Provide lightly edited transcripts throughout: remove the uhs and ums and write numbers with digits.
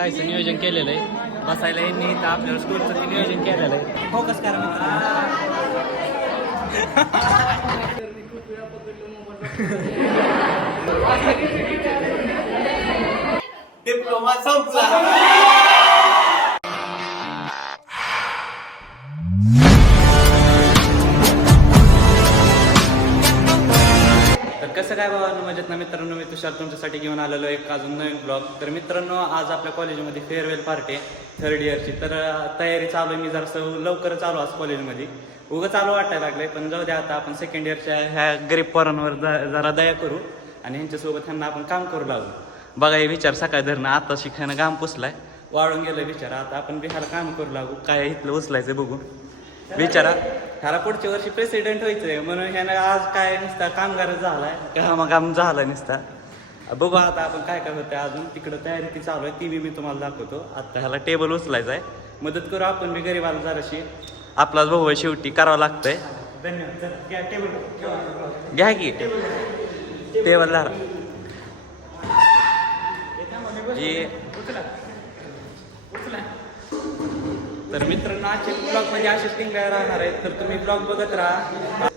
कायचं नियोजन केलेलं आहे बसायला यांनी इथं आपल्याला स्कूलचं नियोजन केलेलं आहे. फोकस करा डिप्लोमा संपला. कसं काय बाबा मजेत ना मित्रांनो, मी तुषार तुमच्यासाठी घेऊन आलेलो एक अजून नवीन ब्लॉग. तर मित्रांनो, आज आपल्या कॉलेजमध्ये फेअरवेल पार्टी आहे 3rd इयरची. तर तयारी चालू आहे. मी जरासं लवकरच आलो आज कॉलेजमध्ये. उगं चालू वाटायला लागलंय, पण जाऊ द्या. आता आपण 2nd इयरच्या ह्या गरीब पोरांवर जरा दया करू आणि ह्यांच्यासोबत ह्यांना आपण काम करू लागू. बघा हे विचार सकाळी धरणं आता शिकायनं घाम पुसलाय, वाळून गेलं विचार. आता आपण बिहार काम करू लागू. काय इथलं उचलायचं बघू विचारा. ह्याला पुढच्या वर्षी प्रेसिडेंट व्हायचंय म्हणून ह्यानं आज काय नुसता कामगार झालाय का मग काम झाला नुसता. बघू आता आपण काय काय होतंय. अजून तिकडं तयारी ती चालू आहे, ती बी मी तुम्हाला दाखवतो. आता ह्याला टेबल उचलायचा आहे. मदत करू आपण बी गरीबाला जराशी. आपलाच भाऊ आहे शेवटी, करावं लागतंय. धन्यवाद. घ्या टेबल, घ्या की टेबल धरा. तर मित्रांनो, आजच्या ब्लॉग मध्ये असेच टिंगाय राहणार आहेत. तर तुम्ही ब्लॉग बघत राहा.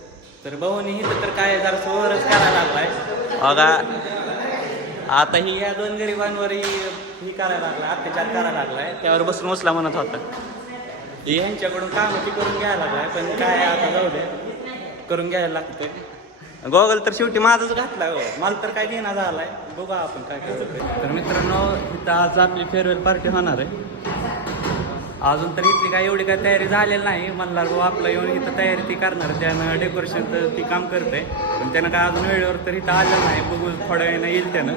तर भाऊनी हिथं तर काय जरा सोवरच करायला लागलाय बघा. आता ही या 2 गरिबांवरही ही करायला लागलाय, अत्याचार करायला लागलाय. त्यावर बसून उचला म्हणत होता. ही यांच्याकडून कामं ती करून घ्यायला लागलाय, पण काय आता जाऊ दे, करून घ्यायला लागतंय. गॉगल तर शेवटी माझाच घातला हो, मला तर काय देणं झालाय. बघा आपण काय करायचं. तर मित्रांनो, इथं आज आपली फेअरवेल पार्टी होणार आहे. अजून तर इथली काय एवढी काय तयारी झालेली नाही. म्हणला आपलं येऊन इथं तयारी ती करणार, त्यानं डेकोरेशन तर ती काम करते, पण त्यानं काय अजून वेळेवर तर इथं आलं नाही. बघू थोड्या वेळानं येईल त्यानं.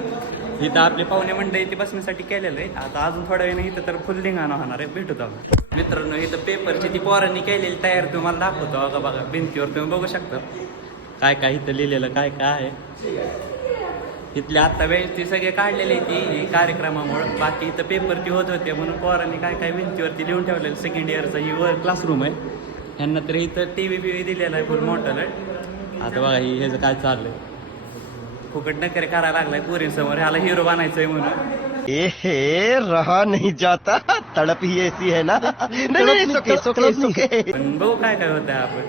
इथं आपले पाहुणे मंडळी ती बसण्यासाठी केलेलं आहे. आता अजून थोड्या वेळानं इथं तर फुल धिंगाणं होणार आहे. भेटतो आपण मित्रांनो. इथं पेपरची ती पोरांनी केलेली तयारी तुम्हाला दाखवतो. बघा बघा भिंतीवर तुम्ही बघू शकता काय काय इथं लिहिलेलं काय काय आहे. इथले आत्ता वेळ ती सगळे काढलेली ती कार्यक्रमामुळं. बाकी इथं पेपर ती होत होते म्हणून पोरांनी काय काय भिंतीवरती लिहून ठेवलेलं. 2nd इयरचा ही क्लासरूम आहे. ह्यांना तर इथं टी व्ही दिलेला आहे फुल मोठं. आता बघा ही ह्याचं काय चाललंय, फुकट नकरे करायला लागलाय पोरींसमोर. ह्याला हिरो बनायचंय म्हणून. ए रहा नहीं जाता, तड़प ही ऐसी है ना. पण बघू काय काय होतंय आपण.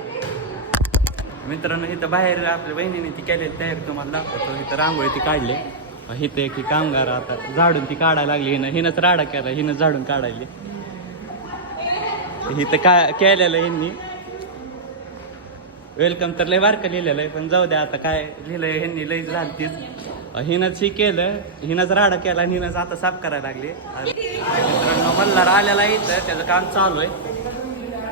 मित्रांनो, इथं बाहेर आपल्या बहिणीने ती केलेली तयारी तुम्हाला दाखवतो. इथं रांगोळी ती काढली. इथं एक कामगार आता झाडून ती काढायला लागली. हिनंच राडा केला, हिनं झाडून काढायली. इथं काय केलेलं ह्यांनी वेलकम तर लय बारकं लिहिलेलं आहे, पण जाऊ द्या. आता काय लिहिलंय ह्यांनी लय झाली तीच. हिनंच ही केलं, हिनंच राडा केला आणि हिनंच आता साफ करायला लागली. मित्रांनो, मल्हार आलेला इथं, त्याचं काम चालू आहे.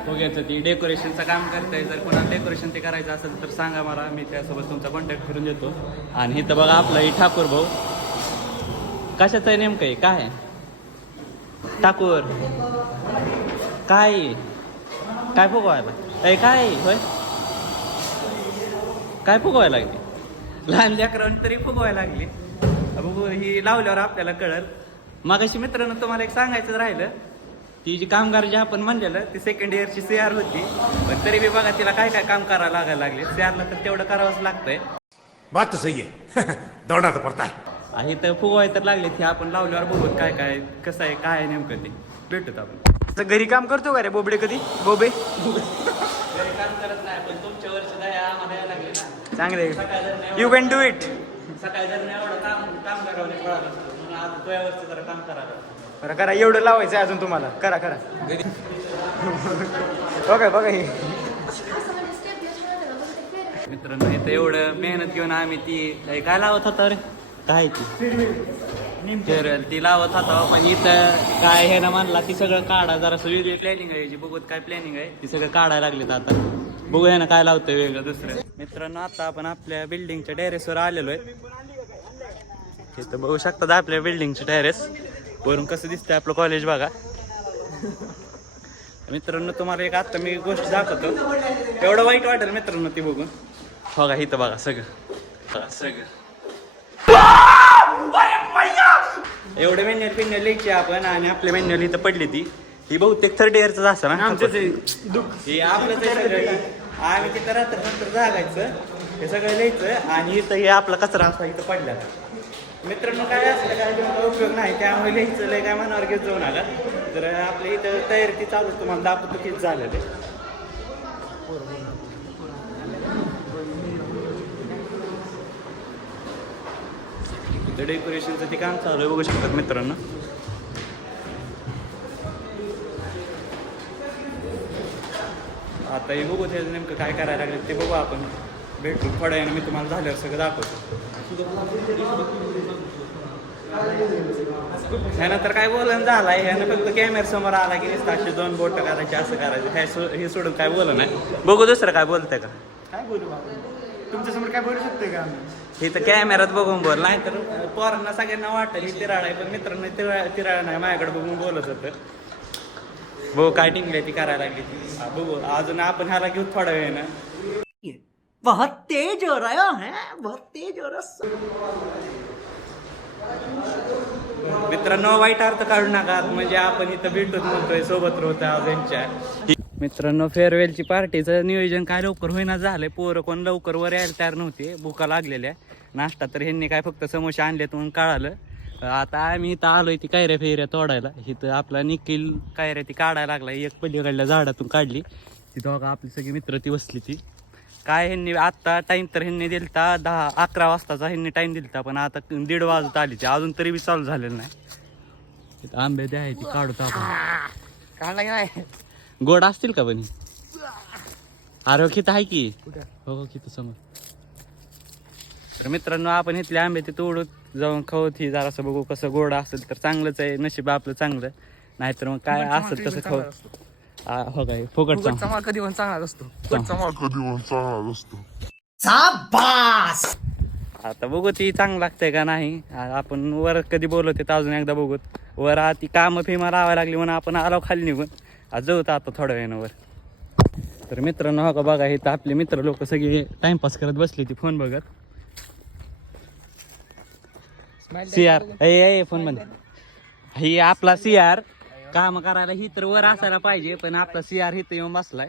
फुग्याचं ती डेकोरेशनचं काम करताय. जर कोणाला डेकोरेशन ते करायचं असेल तर सांगा मला, मी त्यासोबत तुमचा कॉन्टॅक्ट करून देतो. आणि इथं बघा आपला ही ठाकूर भाऊ. कशाचं आहे नेमकं आहे काय आहे? ठाकूर काय काय फुगवायला काय होय, काय फुगवायला लागली? लहान लेकरांनी तरी फुगवायला लागली. बघू ही लावल्यावर आपल्याला कळल. मागाशी मित्रांनो तुम्हाला एक सांगायचं राहिलं, ती जी कामगार जे आपण म्हणलेलं ती 2nd इयरची CR होती, पण तरी बी बघा तिला काय काय काम करायला लागायला लागले. CRला तर तेवढं करावंच लागतंय. बात तो सही है. दौड़ना तो पड़ता है. आणि तर फुगवाय तर लागले ती आपण लावल्यावर बघू काय काय कसं आहे काय आहे नेमकं ते. भेटत आपण. घरी काम करतो का रे बोबडे? कधी बोबे घरी काम करत नाही, पण तुमच्या वर्ष आम्हाला यायला लागले ना चांगले. You can do it. सकाळी जर एवढं काम करावं नाही पळालं असतं म्हणून आता तुझ्या वर्ष जरा काम करावं. बरं करा, एवढं लावायचं आहे अजून तुम्हाला. करा करा. बघा बघा हे मित्रांनो, इथं एवढं मेहनत घेऊन आम्ही ती काय लावत होता रे, काय ती लावत होता. पण इथं काय हे ना म्हणला ती सगळं काढा जरा वेगळी प्लॅनिंग आहे. जी बघत काय प्लॅनिंग आहे ती सगळं काढायला लागलेत. आता बघू हे ना काय लावतंय वेगळं दुसरं. मित्रांनो, आता आपण आपल्या बिल्डिंगच्या टेरेसवर आलेलो आहे. इथं बघू शकतात आपल्या बिल्डिंगचे टेरेस वरून कसं दिसतंय आपलं कॉलेज बघा. मित्रांनो, तुम्हाला एक आता मी गोष्ट दाखवतो. एवढं वाईट वाटेल मित्रांनो ती बघून. बघा इथं बघा सगळं एवढं मॅन्युअल पिन्युअल लिहायची आपण. आणि आपल्या मॅन्युअल इथं पडली ती बहुतेक 3rd इयरच असं ना. हे आपलं ते सगळं आम्ही तिथं रात्र नंतर जागायचं, हे सगळं लिहायचं. आणि इथं हे आपला कचरा असा इथं पडला. मित्रांनो काय असलं काय तुमचा उपयोग नाही, त्यामुळे लिहायचं लय काय मनावर घेत जाऊ नका. तर आपल्या इथं तयारी ती चालू आहे, तुम्हाला दाखवतो किती झालं ते. इथं डेकोरेशनचं ते काम चालू आहे, बघू शकतात मित्रांनो. आता हे बघू ते नेमकं काय करायला लागले ते बघू आपण. भेटू थोड्या वेळाने, मी तुम्हाला झाल्यावर सगळं दाखवतो. ह्यानंतर काय बोलणं झालाय, ह्यानं फक्त कॅमेरा समोर आला की असे 2 बोट करायचे, असं करायचं, हे सोडून काय बोललं नाही. बघू दुसरं काय बोलतंय का. काय बोलू आपण, तुमच्यासमोर काय बोलू शकतोय का आम्ही? हे तर कॅमेरात बघून बोल, नाही तर पोरांना सगळ्यांना वाटेल ही तिराळ आहे, पण मित्रांना तिराळ नाही, माझ्याकडे बघून बोलत होतं. बघू काय टिंगले ती करायला लागली ती. बघू अजून आपण ह्याला घेऊ थोडा वेळ ना. बहुत तेज हो रहा है, बहुत तेज हो रहा। मित्रांनो वाईट अर्थ काढू नका, म्हणजे आपण इथं भेटूच म्हणतोय, सोबत राहतो आज यांच्या. मित्रांनो फेअरवेलची पार्टीचं नियोजन काय लवकर होईना झालंय. पोरं कोण लवकर वर यायला तयार नव्हते, भुका लागलेल्या. नाश्ता तर ह्यांनी काय फक्त समोसे आणलेत म्हणून कळालं. आता आम्ही इथं आलोय ती कायऱ्या फेऱ्या तोडायला. इथं आपला निखिल कायऱ्या ती काढायला लागला, एक पलीकडल्या झाडातून काढली ती. दोघं आपली सगळी मित्र ती बसली ती. काय ह्यांनी आत्ता टाईम तर ह्यांनी दिलता 10-11 वाजताचा ह्यांनी टाईम दिलता, पण आता 1:30 वाजत आली ती, अजून तरी बी चालू झालेलं नाही. तिथं आंबे द्या ती काढतो आपण. काय गोड असतील का पण आरोग्य आहे की हो किती समोर. तर मित्रांनो आपण इथले आंबे ते तोडूत जाऊन खाऊत ही जरासं, बघू कसं गोड असेल तर चांगलंच आहे, नशीब आपलं चांगलं. नाहीतर मग काय असेल तसं खाऊ. हो काय फुकटचा माल कधी पण चांगला असतो. आता बघू ती चांगलं लागतंय का नाही. आपण वर कधी बोलवते तर अजून एकदा बघूत. वर ती कामं फिमा लावायला लागली म्हणून आपण आलो खाली निघून. आज जाऊ आता थोड्या वेळानं वर. तर मित्रांनो हो का बघा, हे तर आपले मित्र लोक सगळे टाइमपास करत बसली ती फोन बघत. सीआर ए फोन बंद. ही आपला सीआर काम करायला ही तर वर असायला पाहिजे, पण आपला सीआर इथं येऊन बसलाय.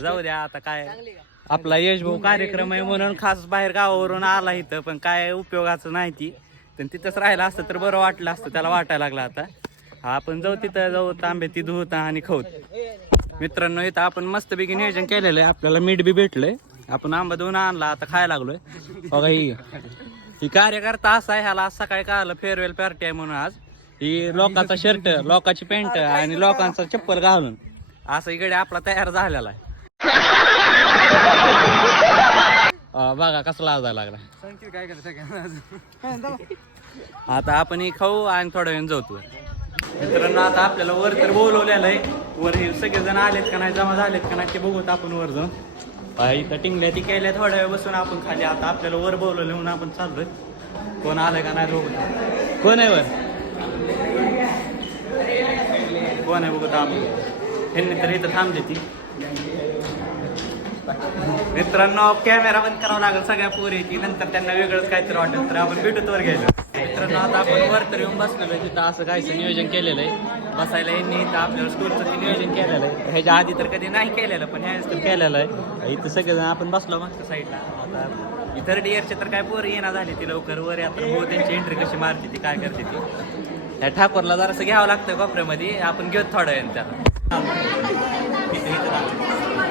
जाऊ द्या आता काय, आपला यशभाऊ कार्यक्रम आहे म्हणून खास बाहेर गावावरून आला इथं, पण काय उपयोगाचं नाही ती. पण तिथंच राहिला असतं तर बरं वाटलं असतं, त्याला वाटायला लागलं आता. आपण जाऊ तिथं, जाऊ तांबे ती धुवत आणि खाऊत. मित्रांनो इथं आपण मस्तपैकी नियोजन केलेलं आहे, आपल्याला मीठ बी भेटलंय. आपण आंबा धुवून आणला, आता खायला लागलोय. बघा ही कार्यकर्ता असा आहे, ह्याला आज सकाळी कळालं फेअरवेल पार्टी आहे म्हणून. आज ही लोकांचा शर्ट, लोकांची पॅन्ट आणि लोकांचा चप्पल घालून असं इकडे आपला तयार झालेला आहे. बघा कसला लाजायला लागला. काय करायचं आता आपण हे खाऊ आणि थोड्या वेळ जाऊ. मित्रांनो आता आपल्याला वर तर बोलवलेलं आहे. वर हे सगळेजण आलेत का नाही, जमा झालेत का नाही ते बघूत आपण वर जाऊन. इथं टिंगल्या ती केल्या, थोड्या वेळ बसून आपण खाली. आता आपल्याला वर बोलवलं म्हणून आपण चाललोय. कोण आलंय का नाही बघू. कोण आहे वर, कोण आहे बघू आपण. ह्यांनी तर इथं थांबले ती. मित्रांनो कॅमेरा बंद करावा लागेल सगळ्या पोरीची, नंतर त्यांना वेगळंच काहीतरी वाटेल. तर आपण भेटूत वर गेलो. मित्रांनो आता आपण वर तर येऊन बसलेलो आहे. तिथं असं काहीचं नियोजन केलेलं आहे बसायला. यांनी इथं आपल्याला स्टोरचं ते नियोजन केलेलं आहे. ह्याच्या आधी तर कधी नाही केलेलं, पण ह्याच तर केलेलं आहे. इथं सगळेजण आपण बसलो मागच्या साईडला. आता थर्ड इयरचे तर काय पोरं येणार झाली ती लवकर वर. आता हो त्यांची एंट्री कशी मारते ती, काय करते ती. त्या ठाकूरला जरासं घ्यावं लागतं कोपऱ्यामध्ये. आपण घेऊ थोडं वेळ त्याला.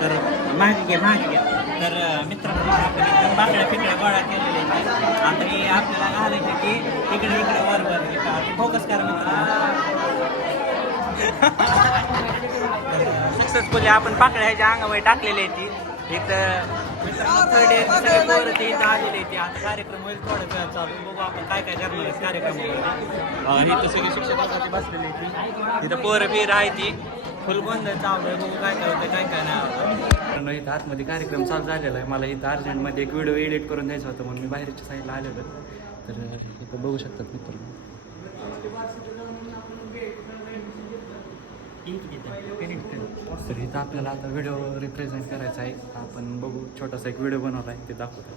तर मागे घ्या. तर मित्रांनो आपण एकदम बाकड्या पिकड्या गोळा केलेल्या. आता हे आपल्याला घालायचे की इकडे वर फोकस करा मित्रांनो. सक्सेसफुली आपण पाकळ्या ह्याच्या अंगामध्ये टाकलेली आहे ती. इथं मित्रांनो थर्ड इयर सगळे पोरं ते इथं आलेले आहे. आता कार्यक्रम होईल थोड्या वेळात चालू. बघू आपण काय काय करणार आहे कार्यक्रमामध्ये. इथं सगळे शिक्षकांसाठी बसलेले आहे. तिथं पोरं बिर आहे ती फुल गोंधळ चालू आहे. बघू काय काय होतं काय काय नाही. इथं आतमध्ये कार्यक्रम चालू झालेला आहे. मला इथं अर्जंटमध्ये एक व्हिडिओ एडिट करून द्यायचा होता म्हणून मी बाहेरच्या साईडला आलेलो. तर इथं बघू शकतात मित्रांनो. तर इथं आपल्याला आता व्हिडिओ रिप्रेझेंट करायचा आहे. आपण बघू छोटासा एक व्हिडिओ बनवला आहे ते दाखवतो.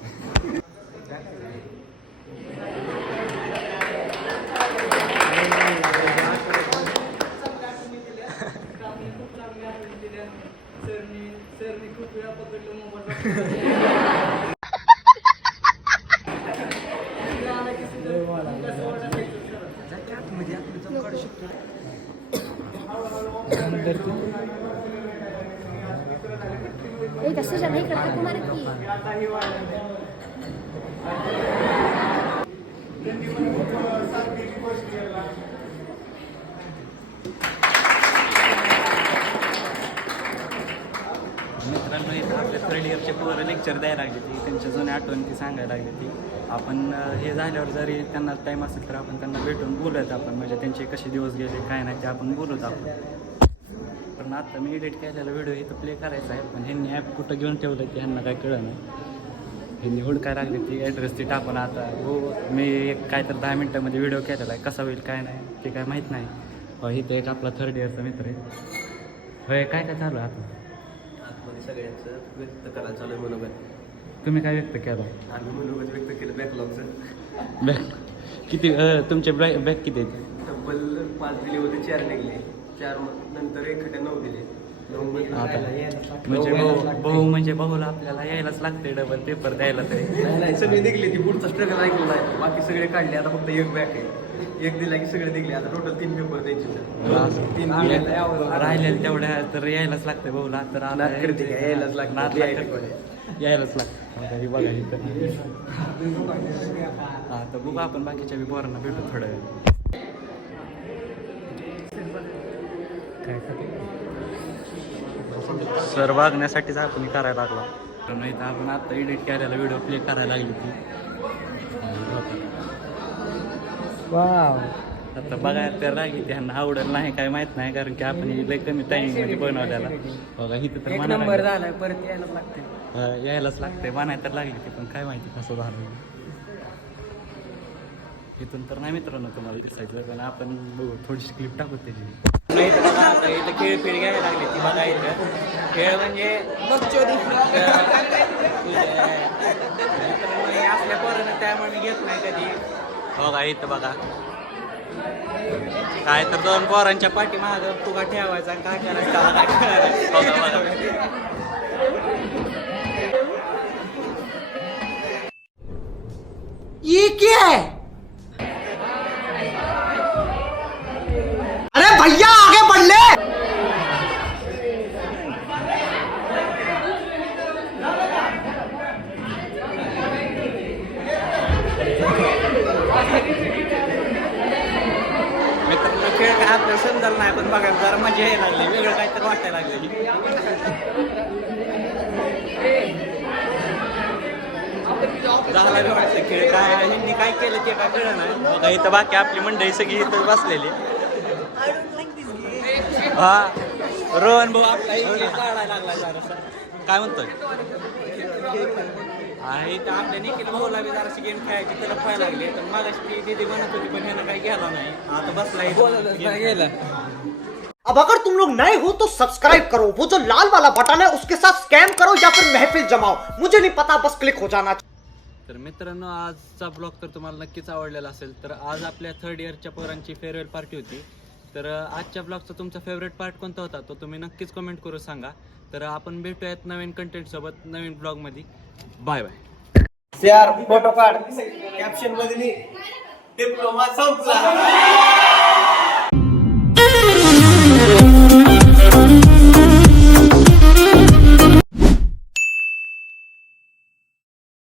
सुजन हे करते कुमार की मित्रांनो इथं आपल्या थर्ड इयरचे पोरं लेक्चर द्यायला लागले ती त्यांच्या जुन्या आठवण ती सांगायला लागली ती आपण हे झाल्यावर जरी त्यांना टाईम असेल तर आपण त्यांना भेटून बोलूयात आपण म्हणजे त्यांचे कसे दिवस गेले काय नाही ते आपण बोलूत आपण. पण आता मी एडिट केलेला व्हिडिओ इथं प्ले करायचा आहे पण ह्यांनी ॲप कुठं घेऊन ठेवलं की ह्यांना काय कळलं नाही. ह्यांनी हुडकाय लागली ती ॲड्रेस ती टाकून आता हो मी एक काय तर 10 मिनटामध्ये व्हिडिओ केलेला आहे कसा होईल काय नाही ते काय माहीत नाही. इथं एक आपला थर्ड इयरचा मित्र आहे. होय काय काय चालू आहे आता आतमध्ये सगळ्यांचं व्यक्त करायला चालू आहे मनोगत. तुम्ही काय व्यक्त केलं आम्ही मनोगत व्यक्त केलं बॅकलॉगचं. बॅक किती तुमचे बॅक किती आहेत तब्बल 5 दिले होते 4 निघले 4 नंतर एखाद्या 9 दिले 9 मध्ये म्हणजे भाऊ म्हणजे भाऊला आपल्याला यायलाच लागते डबल पेपर द्यायला तरी नाही सगळे निघले ती पुढचा स्ट्रगल ऐकलं नाही बाकी सगळे काढले आता फक्त एक बॅक आहे एक दिला की सगळे निघले आता टोटल 3 पेपर द्यायचे 3 राहिलेल्या तेवढ्या तर यायलाच लागते भाऊला तर यायलाच लागतं यायलाच लागतं बघा इथं हा तर बघू आपण बाकीच्या बी पोरांना भेटू थोडं वेळ. सर वागण्यासाठीच आपण करायला लागला नाही तर आपण आता एडिट करायला व्हिडिओ प्ले करायला लागली ती आता बघायला तर लागली त्यांना आवडत नाही काय माहित नाही कारण की आपण लय कमी टायमिंगमध्ये बनवल्याला बघा इथं तर नंबर झालाय परत यायलाच लागते यायलाच लागते बनाय तर लागली ती पण काय माहिती कसं झालं इथून तर नाही मित्रांनो तुम्हाला दिसायचं पण आपण बघू थोडीशी क्लिप टाकू त्याची नाही तर बघा आता इथं खेळ फिर घ्यायला लागले ती बघा इथं खेळ म्हणजे आपल्या पोरानं त्यामुळे मी घेत नाही कधी बघा इथं बघा काय तर 2 पोरांच्या पाठीमागं फुगा ठेवायचा काय करायचं त्याला काय बघा बघा ये क्या है? अरे भैया आगे बढ़ ले. मित्रांनो खेळ काय आपल्याला समजायला नाही पण बघा जरा मजा यायला लागली वेगळं काहीतरी वाटायला लागलं झाला बी वाटतं खेळ काय ह्यांनी काय केलं ते काय कळलं नाही बघा इथं बाकी आपली मंडळी सगळी इथं बसलेली हा रोहन भाऊ आपला काढायला लागला जरासा काय म्हणतोय इथं आपल्या निखिल भाऊला बी जराशी गेम खेळायची त्याला पाहायला लागले तर मला ती दिदी म्हणत होती पण ह्यानं काही गेला नाही आता बसला गेला. अब अगर तुम लोग नए हो तो सब्सक्राइब करो, वो जो लाल वाला बटन है उसके साथ स्कैम करो या फिर महफिल जमाओ, मुझे नहीं पता, बस क्लिक हो जाना. तर मित्रांनो आजचा ब्लॉग तर तुम्हाला नक्कीच आवडलेला असेल तर आज आपल्या थर्ड इयरच्या पोरांची फेअरवेल पार्टी होती तर आजच्या ब्लॉगचा तुमचा फेवरेट पार्ट कोणता होता तो तुम्ही नक्कीच कमेंट करून सांगा. तर आपण भेटूयात नवीन कंटेंट सोबत नवीन ब्लॉगमध्ये. Bye bye. फोटो काढ कॅप्शन मध्ये डिप्लोमा संपला.